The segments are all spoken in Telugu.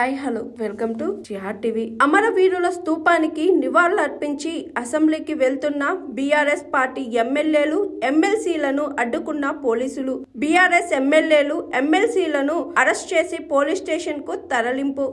Hi hello welcome to GR TV. అమరవీరుల స్తూపానికి నివాళులు అర్పించి అసెంబ్లీకి వెళ్తున్న బీఆర్ఎస్ పార్టీ ఎమ్మెల్యేలు ఎమ్మెల్సీలను అడ్డుకున్న పోలీసులు. బీఆర్ఎస్ ఎమ్మెల్యేలు ఎమ్మెల్సీలను అరెస్ట్ చేసి పోలీస్ స్టేషన్ కు తరలింపు.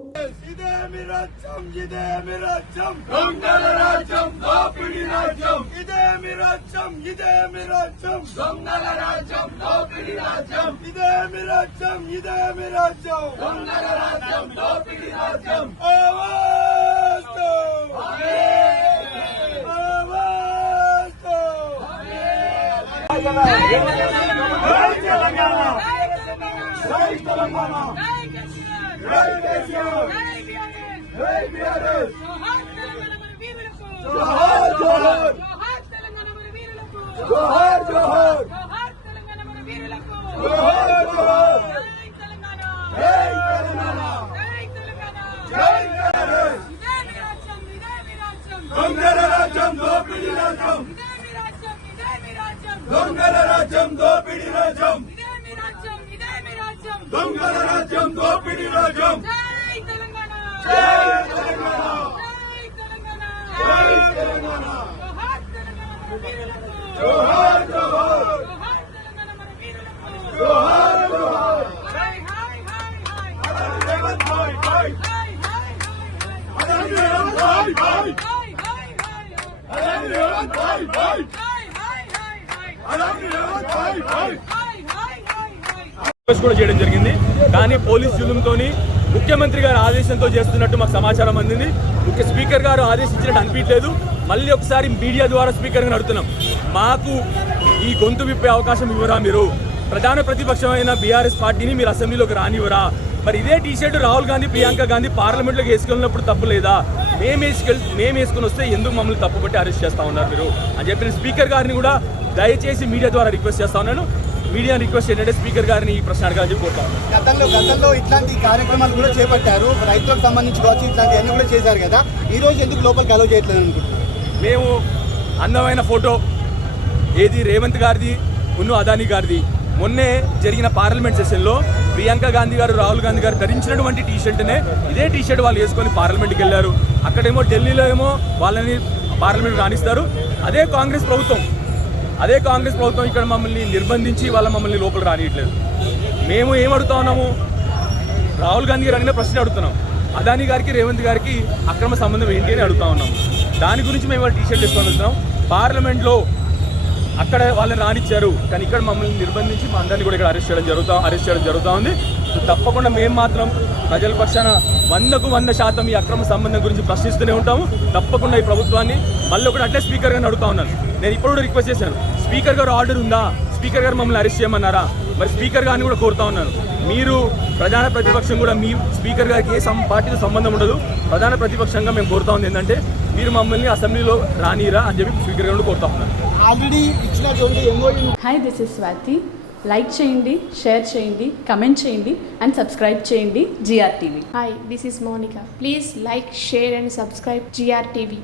కూడా చేయడం జరిగింది. కానీ పోలీస్ జులుంతోని ముఖ్యమంత్రి గారు ఆదేశంతో చేస్తున్నట్టు మాకు సమాచారం అందింది. స్పీకర్ గారు ఆదేశించినట్టు అనిపించలేదు. మళ్ళీ ఒకసారి మీడియా ద్వారా స్పీకర్ గారిని అడుగుతున్నాం, మాకు ఈ గొంతు విప్పే అవకాశం ఇవ్వరా? మీరు ప్రధాన ప్రతిపక్షమైన బీఆర్ఎస్ పార్టీని మీరు అసెంబ్లీలోకి రానివ్వరా? మరి ఇదే టీషర్ట్ రాహుల్ గాంధీ, ప్రియాంక గాంధీ పార్లమెంట్లోకి వేసుకెళ్ళినప్పుడు తప్పు లేదా? మేము వేసుకుని వస్తే ఎందుకు మమ్మల్ని తప్పుపట్టి అరెస్ట్ చేస్తా ఉన్నారు మీరు అని చెప్పిన స్పీకర్ గారిని కూడా దయచేసి మీడియా ద్వారా రిక్వెస్ట్ చేస్తా ఉన్నాను. మీడియా రిక్వెస్ట్ ఏంటంటే స్పీకర్ గారిని ఈ ప్రశ్న అడగాలని చెప్పి గతంలో ఇట్లాంటి కార్యక్రమాలు కూడా చేపట్టారు, రైతులకు సంబంధించి కావచ్చు, ఇట్లాంటివన్నీ కూడా చేశారు కదా. ఈ రోజు ఎందుకు లోపలికి అలౌ చేయట్లేదు అనుకుంటున్నాం? మేము అందమైన ఫోటో ఏది రేవంత్ గారిది అదానీ గారిది మొన్నే జరిగిన పార్లమెంట్ సెషన్లో ప్రియాంక గాంధీ గారు, రాహుల్ గాంధీ గారు ధరించినటువంటి టీషర్ట్నే ఇదే టీషర్ట్ వాళ్ళు వేసుకొని పార్లమెంట్కి వెళ్ళారు. అక్కడేమో ఢిల్లీలో ఏమో వాళ్ళని పార్లమెంట్ రాణిస్తారు. అదే కాంగ్రెస్ ప్రభుత్వం ఇక్కడ మమ్మల్ని నిర్బంధించి మమ్మల్ని లోపల రానియట్లేదు. మేము ఏమడుగుతా ఉన్నాము? రాహుల్ గాంధీ గారు అడిగిన ప్రశ్న అడుగుతున్నాం. అదానీ గారికి, రేవంత్ గారికి అక్రమ సంబంధం ఏంటి అని అడుగుతా ఉన్నాం. దాని గురించి మేము వాళ్ళు టీషర్ట్ వేసుకొని వస్తున్నాం. పార్లమెంట్లో అక్కడ వాళ్ళని రానిచ్చారు, కానీ ఇక్కడ మమ్మల్ని నిర్బంధించి మా అందరినీ కూడా ఇక్కడ అరెస్ట్ చేయడం జరుగుతూ ఉంది. తప్పకుండా మేము మాత్రం ప్రజల పక్షాన 100% ఈ అక్రమ సంబంధం గురించి ప్రశ్నిస్తూనే ఉంటాము. తప్పకుండా ఈ ప్రభుత్వాన్ని మళ్ళీ కూడా అట్లే స్పీకర్ గారిని అడుగుతా ఉన్నాను. నేను ఇప్పుడు కూడా రిక్వెస్ట్ చేశాను, స్పీకర్ గారు ఆర్డర్ ఉందా? స్పీకర్ గారు మమ్మల్ని అరెస్ట్ చేయమన్నారా? మరి స్పీకర్ గారిని కూడా కోరుతా ఉన్నాను, మీరు ప్రధాన ప్రతిపక్షం కూడా మీ స్పీకర్ గారికి ఏ పార్టీతో సంబంధం ఉండదు. ప్రధాన ప్రతిపక్షంగా మేము కోరుతా ఉంది ఏంటంటే మీరు మమ్మల్ని అసెంబ్లీలో రానిరా అని చెప్పి స్పీకర్ గారు కోరుతా ఉన్నారు. Hi, this is Swathi. Like చేయండి, షేర్ చేయండి, కమెంట్ చేయండి అండ్ సబ్స్క్రైబ్ చేయండి GR TV. Hi, this is Monica. Please like, share and subscribe GR TV.